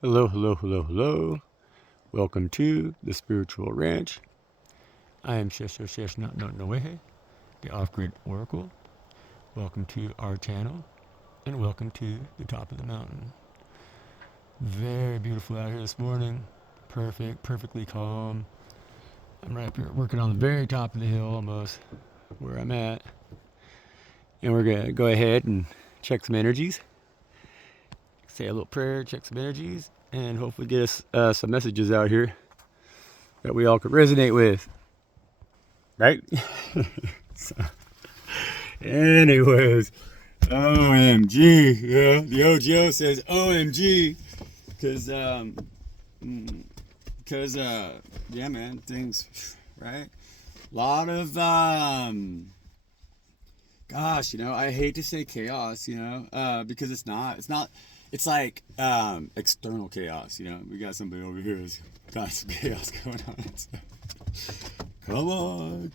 Hello, hello, hello, hello. Welcome to the Spiritual Ranch. I am Shesh Not Noehe, the Off-Grid Oracle. Welcome to our channel, and welcome to the top of the mountain. Very beautiful out here this morning. Perfectly calm. I'm right up here working on the very top of the hill almost, where I'm at. And we're going to go ahead and check some energies. Say a little prayer, check some energies, and hopefully get us some messages out here that we all could resonate with. Right? So, anyways, OMG. Yeah, the OGO says OMG. Yeah, man, things, right? A lot of, gosh, I hate to say chaos, because it's like, external chaos, we got somebody over here who's got some chaos going on. So. Come on.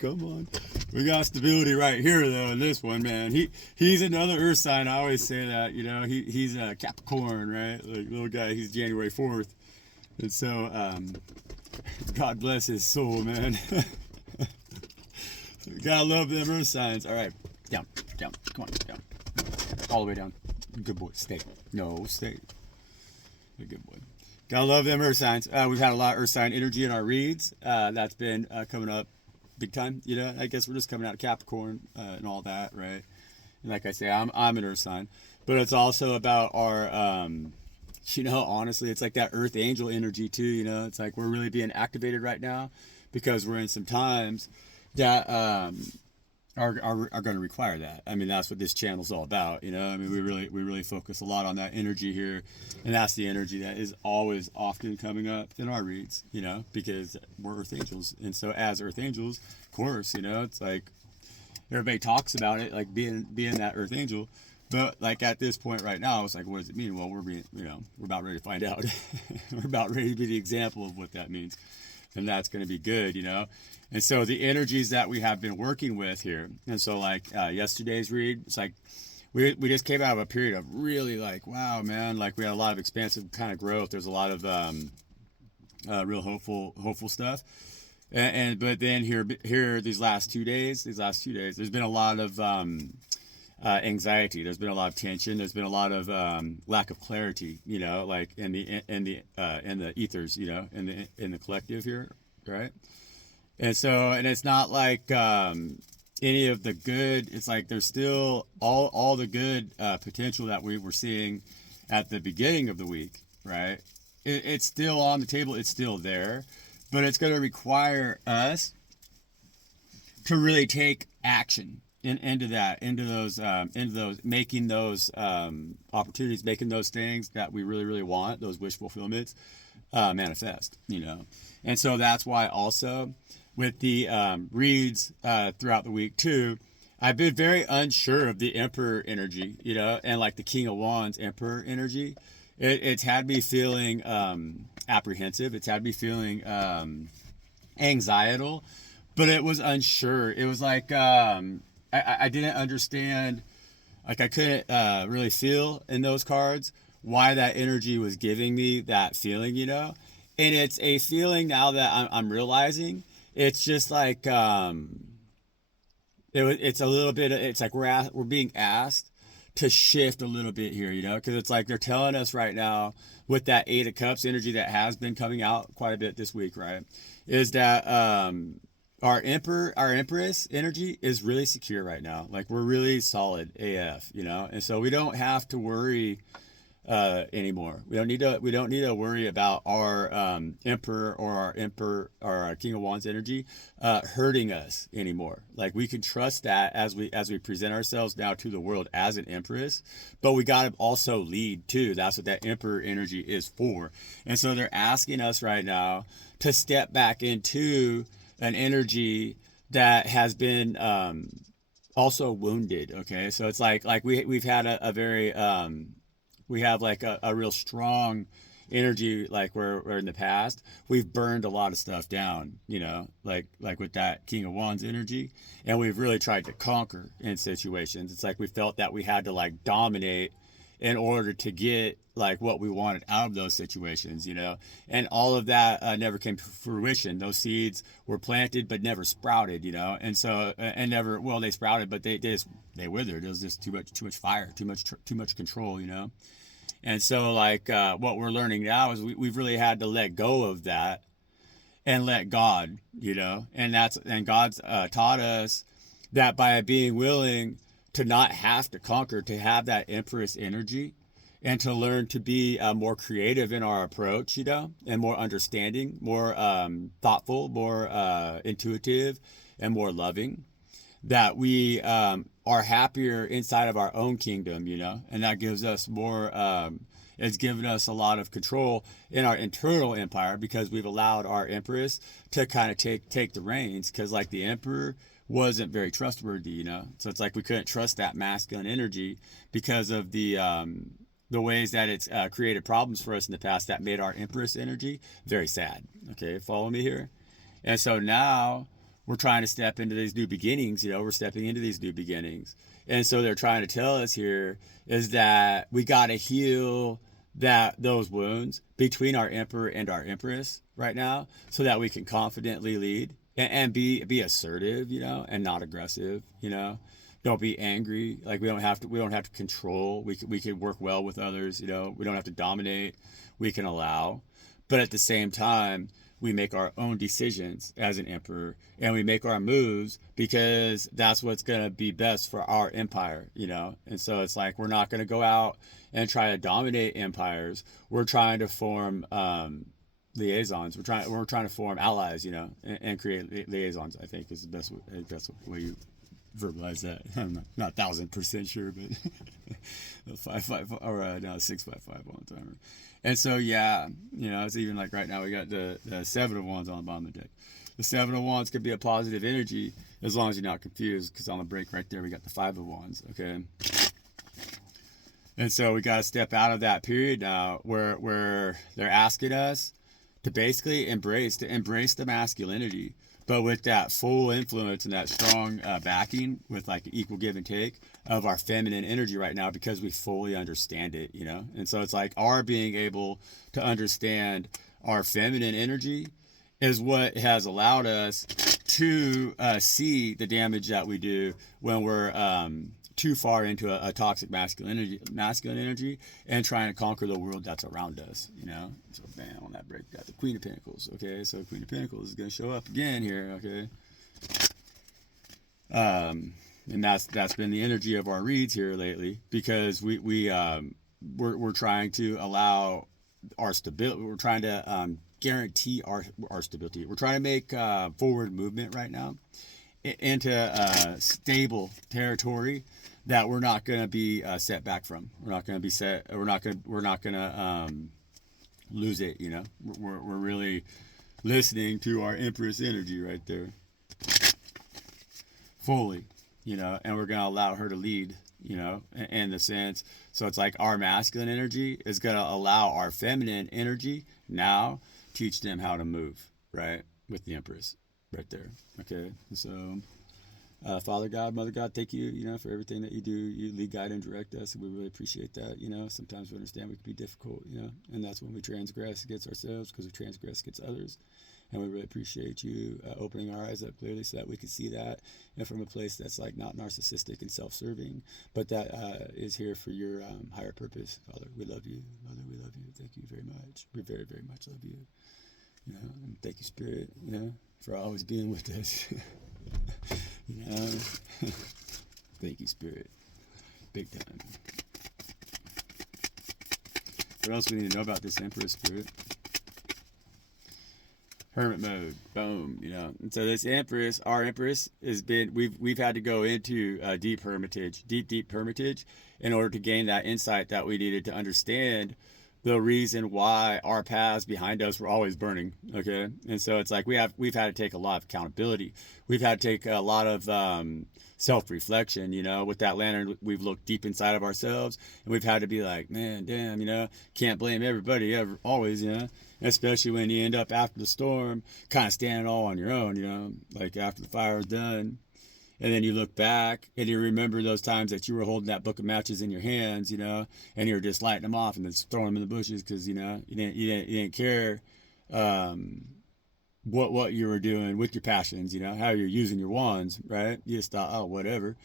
We got stability right here, though, in this one, man. He's another earth sign. I always say that, he's a Capricorn, right? Like, little guy, he's January 4th. And so, God bless his soul, man. Gotta love them earth signs. All right, down. Come on, down. All the way down. Good boy, stay. No, stay. A good boy. Gotta love them earth signs. We've had a lot of earth sign energy in our reads. That's been coming up big time. I guess we're just coming out of Capricorn and all that, right? And like I say, I'm an earth sign, but it's also about our, honestly, it's like that earth angel energy too. It's like we're really being activated right now because we're in some times that are going to require that. I mean, that's what this channel's all about. I mean, we really focus a lot on that energy here, and that's the energy that is always often coming up in our reads. Because we're earth angels, and so as earth angels, of course, it's like everybody talks about it, like being that earth angel. But like at this point right now, it's like, what does it mean? Well, we're about ready to find out. We're about ready to be the example of what that means, and that's going to be good. And so the energies that we have been working with here, and so like yesterday's read, it's like we just came out of a period of really like, wow, man, like we had a lot of expansive kind of growth. There's a lot of real hopeful stuff. But then here these last 2 days, there's been a lot of anxiety. There's been a lot of tension. There's been a lot of lack of clarity. Like in the ethers. In the collective here, right? And so, and it's not like any of the good. It's like there's still all the good potential that we were seeing at the beginning of the week, right? It's still on the table. It's still there, but it's going to require us to really take action into those, making those opportunities, making those things that we really want, those wish fulfillments, manifest. And so that's why also with the reads throughout the week too, I've been very unsure of the Emperor energy, and like the King of Wands Emperor energy. It's had me feeling apprehensive. It's had me feeling anxietal, but it was unsure. It was like I didn't understand, like I couldn't really feel in those cards why that energy was giving me that feeling, and it's a feeling now that I'm realizing. It's just like it's a little bit. It's like we're being asked to shift a little bit here, because it's like they're telling us right now with that Eight of Cups energy that has been coming out quite a bit this week, right? Is that our Empress energy is really secure right now. Like we're really solid AF, and so we don't have to worry anymore. We don't need to worry about our Emperor or our King of Wands energy hurting us anymore. Like we can trust that as we present ourselves now to the world as an Empress, but we got to also lead too. That's what that Emperor energy is for. And so they're asking us right now to step back into an energy that has been also wounded. Okay, so it's like we've had a very we have like a real strong energy, like where in the past we've burned a lot of stuff down, like with that King of Wands energy, and we've really tried to conquer in situations. It's like we felt that we had to like dominate in order to get like what we wanted out of those situations, you know. And all of that never came to fruition. Those seeds were planted but never sprouted, you know. And so and never, well, they sprouted, but they withered. It was just too much fire, too much control, you know. And so like what we're learning now is we've really had to let go of that and let God, you know. And God's taught us that by being willing to not have to conquer, to have that Empress energy, and to learn to be more creative in our approach, you know, and more understanding, more thoughtful, more intuitive, and more loving, that we are happier inside of our own kingdom, you know. And that gives us more, it's given us a lot of control in our internal empire, because we've allowed our Empress to kind of take the reins, because like the Emperor wasn't very trustworthy, you know. So it's like we couldn't trust that masculine energy because of the ways that it's created problems for us in the past that made our Empress energy very sad. Okay, follow me here. And so now we're trying to step into these new beginnings, you know. We're stepping into these new beginnings. And so they're trying to tell us here is that we got to heal those wounds between our Emperor and our Empress right now, so that we can confidently lead and be assertive, you know, and not aggressive, you know. Don't be angry. Like we don't have to control. We can work well with others, you know. We don't have to dominate. We can allow. But at the same time, we make our own decisions as an Emperor, and we make our moves because that's what's going to be best for our empire, you know. And so it's like we're not going to go out and try to dominate empires. We're trying to form liaisons. We're trying to form allies, you know, and create liaisons. I think is the best way you verbalize that. I'm not 1,000% sure, but 555 or no 655 on the timer. And so yeah, you know, it's even like right now we got the 7 of Wands on the bottom of the deck. The 7 of Wands could be a positive energy as long as you're not confused, because on the break right there we got the 5 of Wands. Okay. And so we got to step out of that period now where they're asking us to basically embrace the masculinity, but with that full influence and that strong backing, with like equal give and take of our feminine energy right now, because we fully understand it, you know. And so it's like our being able to understand our feminine energy is what has allowed us to see the damage that we do when we're too far into a toxic masculine energy and trying to conquer the world that's around us, you know. So bam, on that break, got the Queen of Pentacles. Okay, so Queen of Pentacles is going to show up again here. Okay, and that's been the energy of our reads here lately, because we're trying to allow our stability. We're trying to guarantee our stability. We're trying to make forward movement right now into stable territory that we're not going to be set back from. We're not going to be set. We're not going to lose it. You know, we're really listening to our Empress energy right there, fully. You know, and we're going to allow her to lead. You know, in the sense. So it's like our masculine energy is going to allow our feminine energy now teach them how to move, right, with the Empress right there. Okay, so Father God, Mother God, thank you, you know, for everything that you do. You lead, guide, and direct us, and we really appreciate that. You know, sometimes we understand we can be difficult, you know, and that's when we transgress against ourselves, because we transgress against others. And we really appreciate you opening our eyes up clearly so that we can see that, and from a place that's like not narcissistic and self-serving, but that is here for your higher purpose. Father, we love you. Mother, we love you. Thank you very much. We very, very much love you. You know, and thank you, Spirit, you know, for always being with us. You know, thank you, Spirit, big time. What else we need to know about this Empress, Spirit? Hermit mode, boom, you know. And so this Empress, our Empress, has been, we've had to go into deep hermitage in order to gain that insight that we needed to understand the reason why our paths behind us were always burning. Okay, and so it's like we've had to take a lot of accountability. We've had to take a lot of self-reflection, you know. With that lantern, we've looked deep inside of ourselves, and we've had to be like, man, damn, you know, can't blame everybody ever, always, you know. Especially when you end up after the storm, kind of standing all on your own, you know, like after the fire is done, And then you look back and you remember those times that you were holding that book of matches in your hands, you know, and you were just lighting them off and then throwing them in the bushes because, you know, you didn't care what you were doing with your passions, you know, how you're using your wands, right? You just thought, oh, whatever.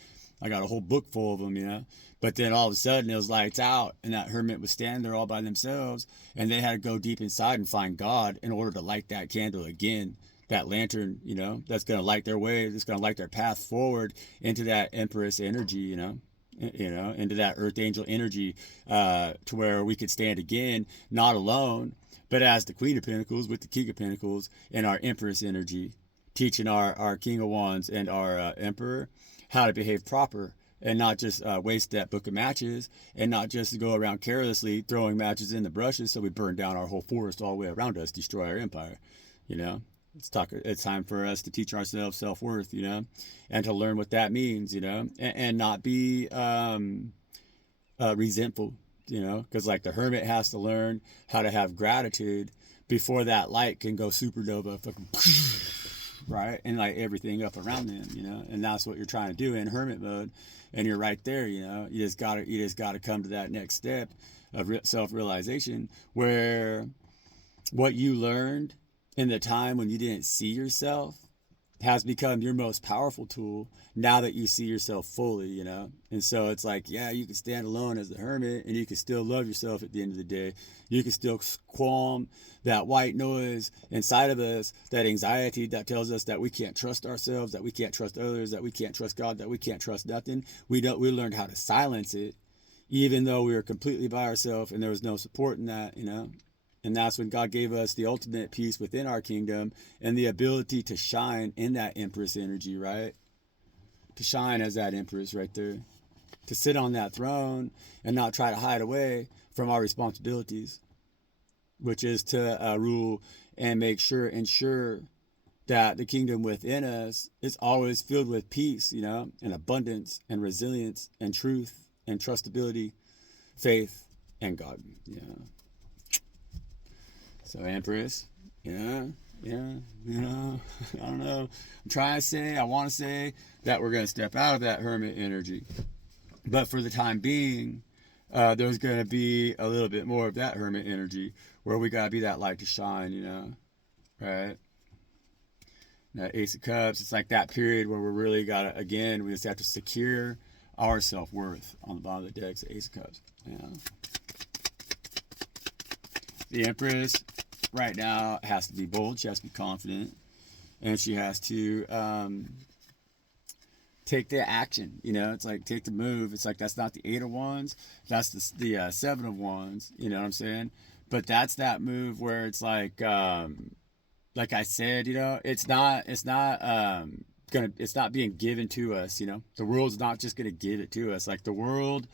I got a whole book full of them, you know. But then all of a sudden it was lights out, and that hermit was standing there all by themselves, and they had to go deep inside and find God in order to light that candle again, that lantern, you know, that's going to light their way, that's going to light their path forward into that Empress energy, you know, into that Earth Angel energy, to where we could stand again, not alone, but as the Queen of Pentacles with the King of Pentacles and our Empress energy, teaching our King of Wands and our Emperor how to behave proper and not just waste that book of matches and not just go around carelessly throwing matches in the brushes so we burn down our whole forest all the way around us, destroy our empire, you know. It's time for us to teach ourselves self-worth, you know, and to learn what that means, you know, and not be resentful, you know, because like the hermit has to learn how to have gratitude before that light can go supernova, fucking, right, and light everything up around them, you know, and that's what you're trying to do in hermit mode, and you're right there, you know. You just gotta come to that next step of self-realization where what you learned in the time when you didn't see yourself has become your most powerful tool now that you see yourself fully, you know. And so it's like, yeah, you can stand alone as the hermit and you can still love yourself at the end of the day. You can still calm that white noise inside of us, that anxiety that tells us that we can't trust ourselves, that we can't trust others, that we can't trust God, that we can't trust nothing. We learned how to silence it, even though we were completely by ourselves and there was no support in that, you know. And that's when God gave us the ultimate peace within our kingdom and the ability to shine in that Empress energy, right? To shine as that Empress right there. To sit on that throne and not try to hide away from our responsibilities, which is to rule and ensure that the kingdom within us is always filled with peace, you know, and abundance and resilience and truth and trustability, faith, and God, you know. So Empress, yeah, you know, I don't know. I want to say that we're going to step out of that hermit energy. But for the time being, there's going to be a little bit more of that hermit energy where we got to be that light to shine, you know, right? That Ace of Cups, it's like that period where we really got to, again, we just have to secure our self-worth on the bottom of the deck, Ace of Cups, yeah. The Empress right now has to be bold. She has to be confident, and she has to take the action. You know, it's like take the move. It's like that's not the Eight of Wands. That's the Seven of Wands. You know what I'm saying? But that's that move where it's like I said, you know, it's not being given to us. You know, the world's not just gonna give it to us. Like the world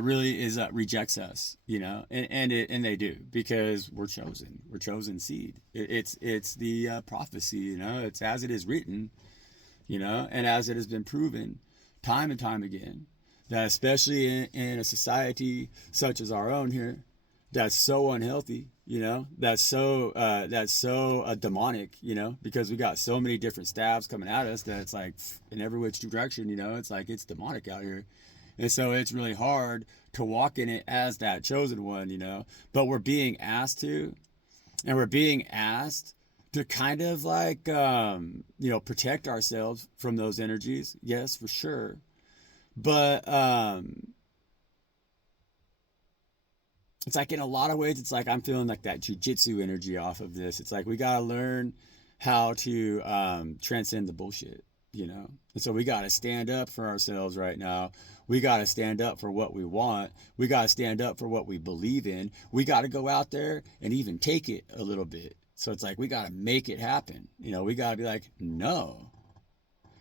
really is rejects us, you know, and they do, because we're chosen seed. It's the prophecy, you know. It's as it is written, you know, and as it has been proven time and time again, that especially in a society such as our own here, that's so unhealthy, you know, that's so demonic, you know, because we got so many different stabs coming at us that it's like in every which direction, you know. It's like it's demonic out here. And so it's really hard to walk in it as that chosen one, you know. But we're being asked to, and we're being asked to kind of like, you know, protect ourselves from those energies. Yes, for sure. But it's like in a lot of ways, it's like I'm feeling like that jujitsu energy off of this. It's like we got to learn how to transcend the bullshit, you know. And so we got to stand up for ourselves right now. We got to stand up for what we want. We got to stand up for what we believe in. We got to go out there and even take it a little bit. So it's like we got to make it happen. You know, we got to be like, no,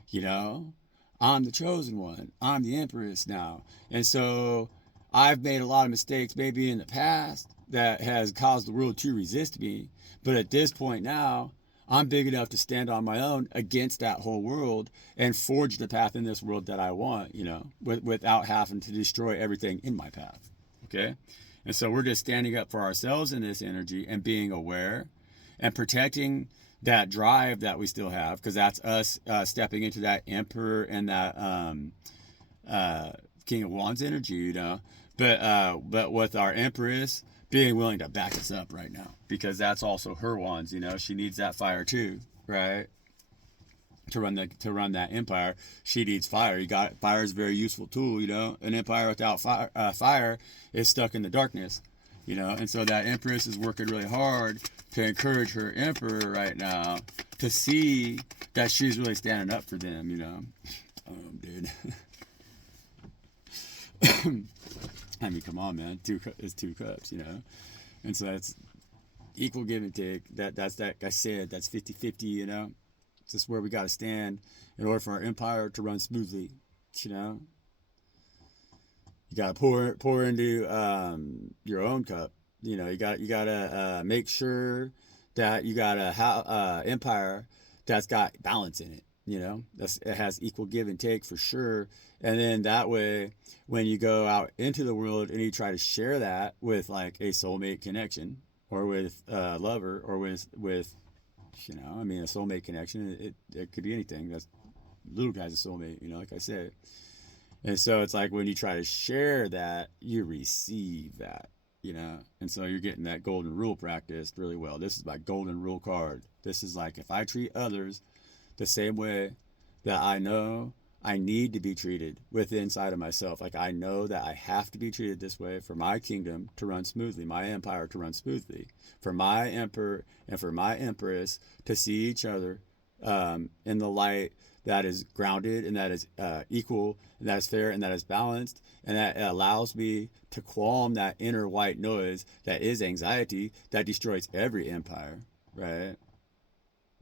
you know, I'm the chosen one. I'm the Empress now. And so I've made a lot of mistakes maybe in the past that has caused the world to resist me. But at this point now, I'm big enough to stand on my own against that whole world and forge the path in this world that I want, you know, without having to destroy everything in my path. Okay? And so we're just standing up for ourselves in this energy and being aware and protecting that drive that we still have, because that's us stepping into that Emperor and that King of Wands energy, you know. But with our Empress being willing to back us up right now, because that's also her wands, you know. She needs that fire too, right? To run that empire, she needs fire. Fire is a very useful tool, you know. An empire without fire is stuck in the darkness, you know. And so that Empress is working really hard to encourage her Emperor right now to see that she's really standing up for them, you know. Dude. I mean, come on, man. It's 2 cups, you know. And so that's equal give and take. That's that I said, that's 50-50, you know. It's just where we got to stand in order for our empire to run smoothly, you know. You got to pour into your own cup. You know, you got to make sure that you got a empire that's got balance in it. You know, it has equal give and take for sure. And then that way, when you go out into the world and you try to share that with like a soulmate connection, or with a lover, or with you know, I mean, a soulmate connection, it could be anything. That's little guy's a soulmate, you know, like I said. And so it's like when you try to share that, you receive that, you know. And so you're getting that golden rule practiced really well. This is my golden rule card. This is like, if I treat others the same way that I know I need to be treated with inside of myself, like I know that I have to be treated this way for my kingdom to run smoothly, my empire to run smoothly, for my emperor and for my empress to see each other in the light that is grounded, and that is equal, and that is fair, and that is balanced, and that allows me to calm that inner white noise that is anxiety that destroys every empire, right?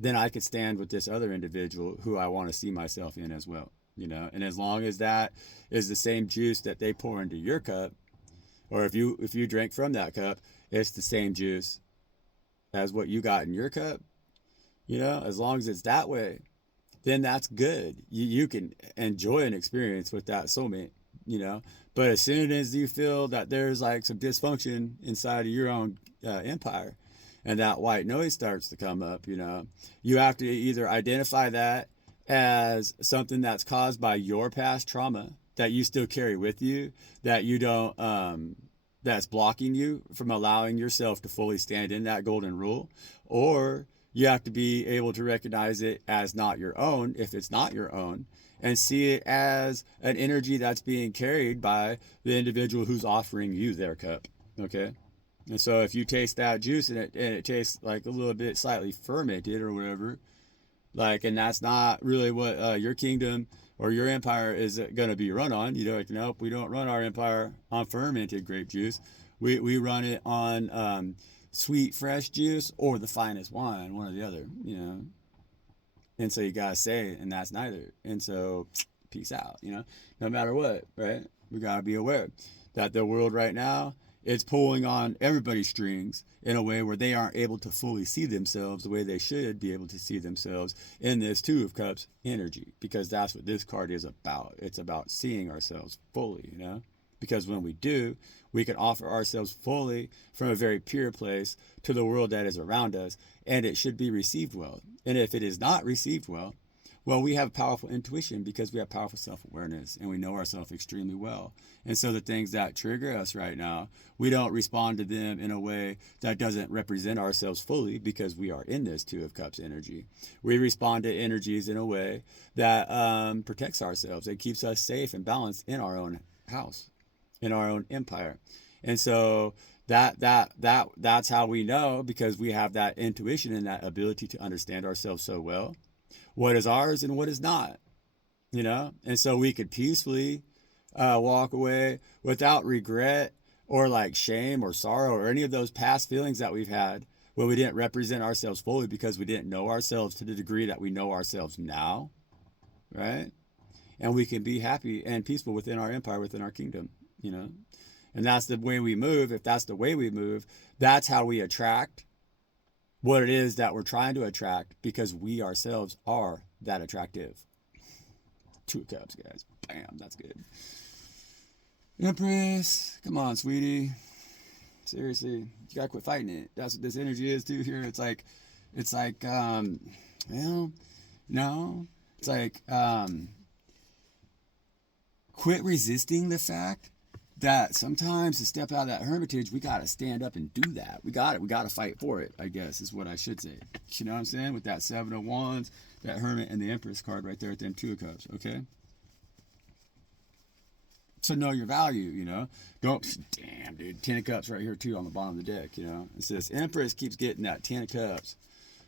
Then I could stand with this other individual who I want to see myself in as well, you know. And as long as that is the same juice that they pour into your cup, or if you drink from that cup, it's the same juice as what you got in your cup, you know. As long as it's that way, then that's good. You can enjoy an experience with that soulmate, you know. But as soon as you feel that there's like some dysfunction inside of your own empire, and that white noise starts to come up, you know, you have to either identify that as something that's caused by your past trauma that you still carry with you, that you don't, that's blocking you from allowing yourself to fully stand in that golden rule, or you have to be able to recognize it as not your own, if it's not your own, and see it as an energy that's being carried by the individual who's offering you their cup, okay? And so if you taste that juice and it tastes like a little bit slightly fermented or whatever, like, and that's not really what your kingdom or your empire is going to be run on, you know, like, nope, we don't run our empire on fermented grape juice. We run it on sweet, fresh juice or the finest wine, one or the other, you know. And so you got to say it, and that's neither. And so peace out, you know, no matter what, right? We got to be aware that the world right now, it's pulling on everybody's strings in a way where they aren't able to fully see themselves the way they should be able to see themselves in this 2 of Cups energy, because that's what this card is about. It's about seeing ourselves fully, you know, because when we do, we can offer ourselves fully from a very pure place to the world that is around us, and it should be received well. And if it is not received well, we have powerful intuition because we have powerful self-awareness and we know ourselves extremely well. And so the things that trigger us right now, we don't respond to them in a way that doesn't represent ourselves fully because we are in this 2 of Cups energy. We respond to energies in a way that protects ourselves and keeps us safe and balanced in our own house, in our own empire. And so that's how we know, because we have that intuition and that ability to understand ourselves so well, what is ours and what is not, you know. And so we could peacefully walk away without regret or like shame or sorrow or any of those past feelings that we've had when we didn't represent ourselves fully because we didn't know ourselves to the degree that we know ourselves now, right? And we can be happy and peaceful within our empire, within our kingdom, you know. And that's the way we move. If that's the way we move, that's how we attract what it is that we're trying to attract, because we ourselves are that attractive. 2 of Cups, guys. Bam, that's good. Empress, come on, sweetie. Seriously, you gotta quit fighting it. That's what this energy is too here. It's like It's like, well, no. It's like, quit resisting the fact that sometimes to step out of that hermitage, we got to stand up and do that. We got to fight for it, I guess, is what I should say. You know what I'm saying? With that Seven of Wands, that Hermit, and the Empress card right there at them Two of Cups, okay? So know your value, you know? Don't, damn, dude, Ten of Cups right here, too, on the bottom of the deck, you know? It says Empress keeps getting that Ten of Cups,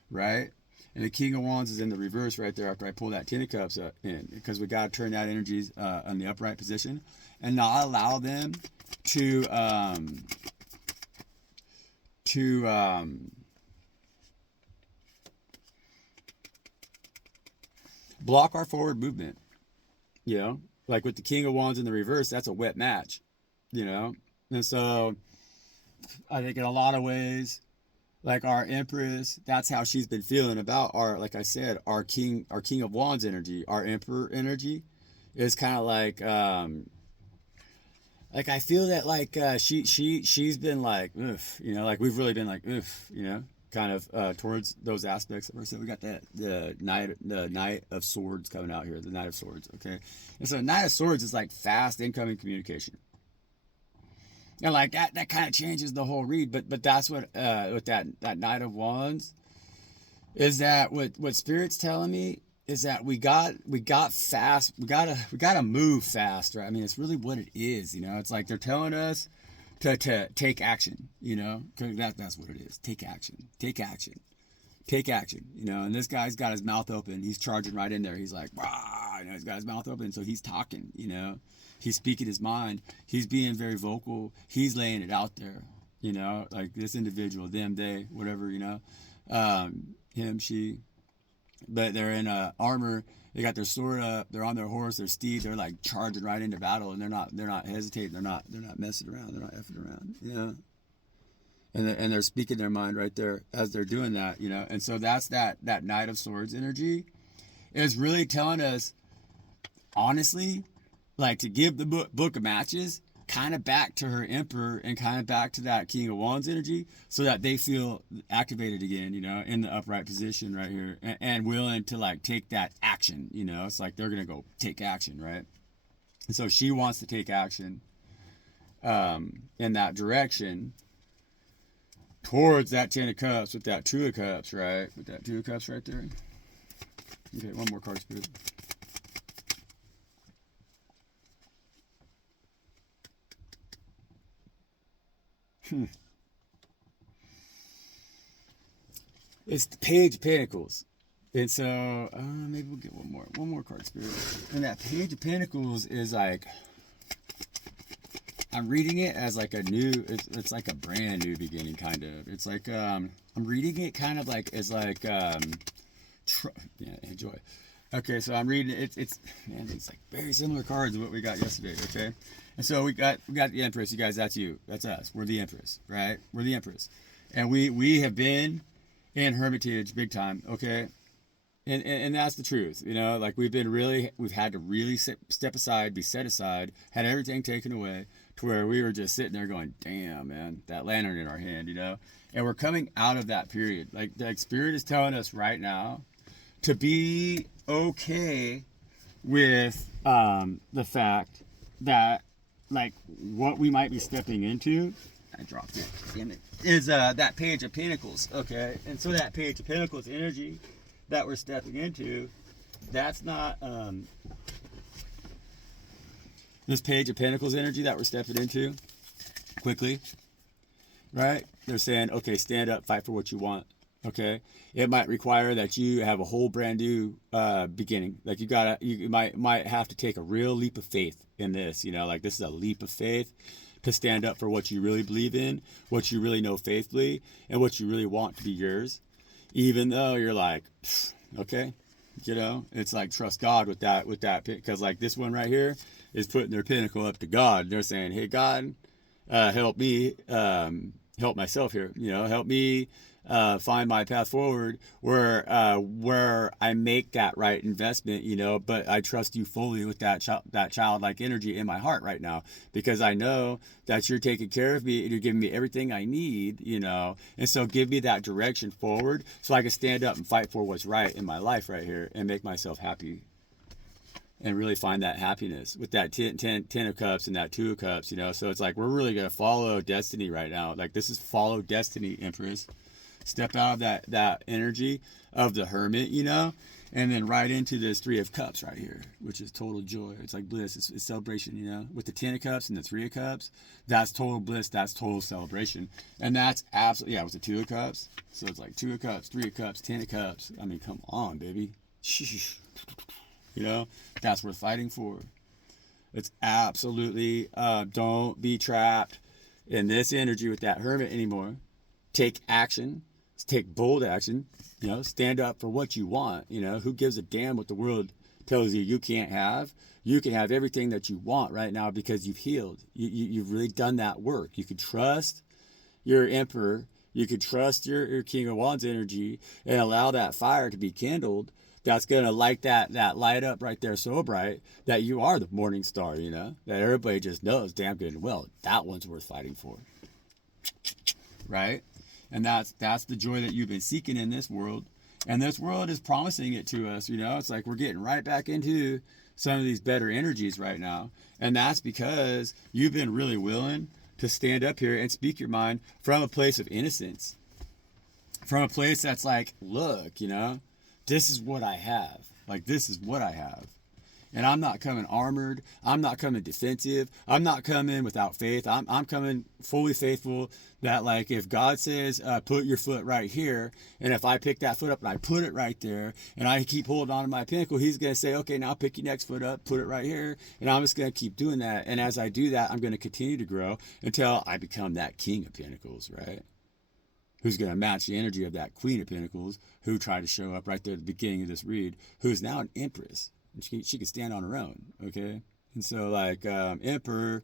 right? And the King of Wands is in the reverse right there after I pull that Ten of Cups up in, because we got to turn that energy on the upright position and not allow them to block our forward movement. You know, like with the King of Wands in the reverse, that's a wet match. You know, and so I think in a lot of ways, like our Empress, that's how she's been feeling about our, like I said, our King of Wands energy, our Emperor energy, is kind of like I feel that like she's been like, oof, you know, like we've really been like, oof, you know, kind of towards those aspects. So we got the Knight of Swords coming out here, the Knight of Swords, okay, and so the Knight of Swords is like fast incoming communication. And like that kind of changes the whole read, but that's what with that Knight of Wands is that what Spirit's telling me is that we got fast, we gotta move fast, right? I mean, it's really what it is, you know. It's like they're telling us to take action, you know, because that's what it is. Take action, you know. And this guy's got his mouth open, he's charging right in there. He's like, "Wah," you know, he's got his mouth open, so he's talking, you know. He's speaking his mind. He's being very vocal. He's laying it out there, you know, like this individual, them, they, whatever, you know, him, she. But they're in armor. They got their sword up. They're on their horse, their steed. They're like charging right into battle, and they're not hesitating. They're not messing around. They're not effing around, you know. And they're speaking their mind right there as they're doing that, you know. And so that's that Knight of Swords energy is really telling us, honestly, like to give the book of matches kind of back to her Emperor and kind of back to that King of Wands energy so that they feel activated again, you know, in the upright position right here and willing to like take that action, you know. It's like they're going to go take action, right? And so she wants to take action in that direction towards that Ten of Cups with that Two of Cups, right? With that Two of Cups right there. Okay, one more card, Spirit. It's the Page of Pentacles. And so maybe we'll get one more card, Spirit. And that Page of Pentacles is like, I'm reading it as like a new, it's like a brand new beginning, kind of. It's like I'm reading it kind of like as like yeah, enjoy. Okay, so I'm reading it. It's like very similar cards to what we got yesterday. Okay, and so we got the Empress. You guys, that's you. That's us. We're the Empress, right? We're the Empress, and we have been in Hermitage big time. Okay, and that's the truth. You know, like we've had to really step aside, be set aside, had everything taken away to where we were just sitting there going, damn, man, that lantern in our hand, you know. And we're coming out of that period. Like the Spirit is telling us right now to be okay with the fact that like what we might be stepping into, I dropped it, damn it, is that Page of Pentacles, okay? And so that Page of Pentacles energy that we're stepping into, that's not this Page of Pentacles energy that we're stepping into quickly, right? They're saying, okay, stand up, fight for what you want. Okay, it might require that you have a whole brand new beginning. Like you might have to take a real leap of faith in this. You know, like this is a leap of faith to stand up for what you really believe in, what you really know faithfully, and what you really want to be yours. Even though you're like, okay, you know, it's like trust God with that, because like this one right here is putting their pinnacle up to God. They're saying, hey God, help me help myself here, help me find my path forward where I make that right investment, but I trust you fully with that childlike energy in my heart right now, because I know that you're taking care of me and you're giving me everything I need, and so give me that direction forward so I can stand up and fight for what's right in my life right here and make myself happy and really find that happiness with that 10 of cups and that 2 of cups, so it's like we're really going to follow destiny right now. Like, this is follow destiny, Empress. Step out of that energy of the Hermit, and then right into this 3 of cups right here, which is total joy. It's like bliss. It's celebration, with the 10 of cups and the 3 of cups. That's total bliss. That's total celebration. And that's absolutely, yeah, with the 2 of cups. So it's like 2 of cups, 3 of cups, 10 of cups. I mean, come on, baby. That's worth fighting for. It's absolutely, don't be trapped in this energy with that Hermit anymore. Take action. Take bold action. Stand up for what you want. Who gives a damn what the world tells you can't have? You can have everything that you want right now because you've healed. You've really done that work. You can trust your Emperor. You can trust your King of Wands energy and allow that fire to be kindled. That's going to light that light up right there so bright that you are the morning star, that everybody just knows damn good and well. That one's worth fighting for. Right? And that's the joy that you've been seeking in this world. And this world is promising it to us, It's like we're getting right back into some of these better energies right now. And that's because you've been really willing to stand up here and speak your mind from a place of innocence. From a place that's like, look, this is what I have. Like, this is what I have. And I'm not coming armored. I'm not coming defensive. I'm not coming without faith. I'm coming fully faithful that, like, if God says, put your foot right here, and if I pick that foot up and I put it right there, and I keep holding on to my pinnacle, he's going to say, okay, now pick your next foot up, put it right here, and I'm just going to keep doing that. And as I do that, I'm going to continue to grow until I become that King of Pentacles, right? Who's going to match the energy of that Queen of Pentacles, who tried to show up right there at the beginning of this read, who's now an Empress. She can stand on her own, okay? And so, like, Emperor,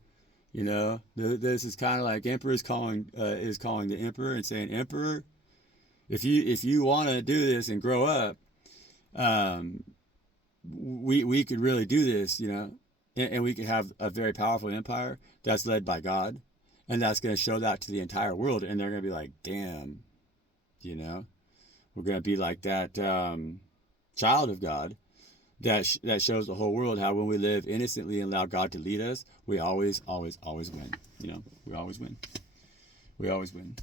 this is kind of like Emperor is calling the Emperor and saying, Emperor, if you want to do this and grow up, we could really do this, and we could have a very powerful empire that's led by God, and that's going to show that to the entire world, and they're going to be like, damn, we're going to be like that child of God. That shows the whole world how when we live innocently and allow God to lead us, we always, always, always win. We always win. We always win.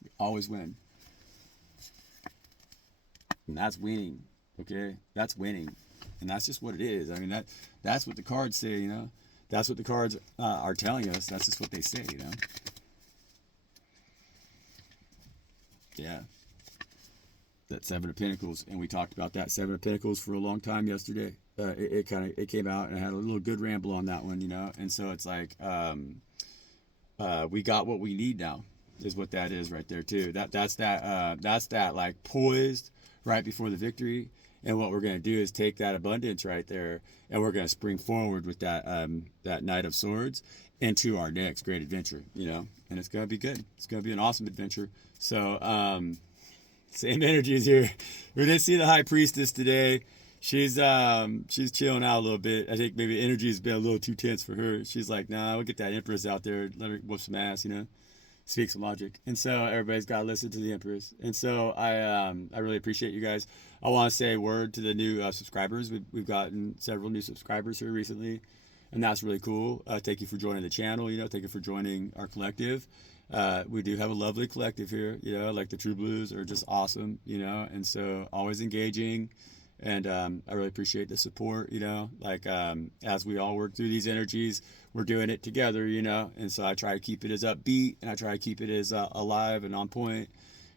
We always win. And that's winning, okay? That's winning. And that's just what it is. I mean, that's what the cards say, That's what the cards are telling us. That's just what they say, Yeah. That 7 of Pentacles, and we talked about that 7 of Pentacles for a long time yesterday. It came out, and I had a little good ramble on that one, and so it's like we got what we need now, is what that is right there too. That's that like poised right before the victory, and what we're going to do is take that abundance right there, and we're going to spring forward with that Knight of Swords into our next great adventure, and it's going to be good. It's going to be an awesome adventure. So same energies here. We didn't see the High Priestess today. She's chilling out a little bit. I think maybe energy has been a little too tense for her. She's like, nah, we'll get that Empress out there, let her whoop some ass, speak some logic. And so everybody's got to listen to the Empress. And so I really appreciate you guys. I want to say a word to the new subscribers. We've gotten several new subscribers here recently, and that's really cool. Thank you for joining the channel. Thank you for joining our collective. We do have a lovely collective here, like the True Blues are just awesome, and so always engaging, and I really appreciate the support, as we all work through these energies, we're doing it together, and so I try to keep it as upbeat, and I try to keep it as alive and on point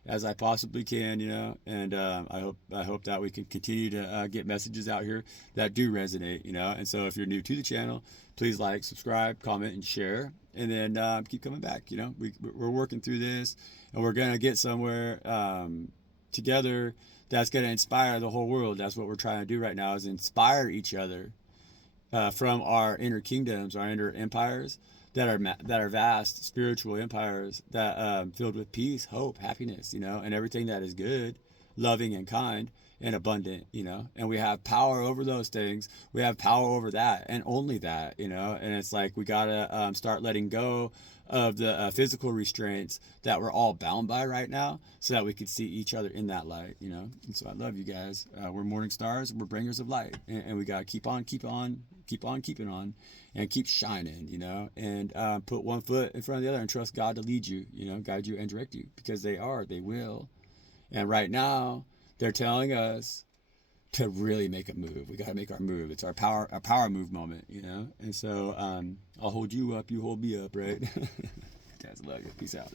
as I possibly can, and I hope that we can continue to get messages out here that do resonate, and so if you're new to the channel, please like, subscribe, comment, and share, and then keep coming back. We're working through this, and we're going to get somewhere together that's going to inspire the whole world. That's what we're trying to do right now, is inspire each other from our inner kingdoms, our inner empires, that are vast spiritual empires that filled with peace, hope, happiness, and everything that is good, loving, and kind and abundant, and we have power over those things. We have power over that and only that, and it's like we gotta start letting go of the physical restraints that we're all bound by right now, so that we could see each other in that light, And so I love you guys. We're morning stars. We're bringers of light, and we gotta keep on keeping on, and keep shining, and put one foot in front of the other and trust God to lead you, guide you and direct you, because they will. And right now, they're telling us to really make a move. We got to make our move. It's our power move moment, And so I'll hold you up, you hold me up, right? Guys, love you. Peace out.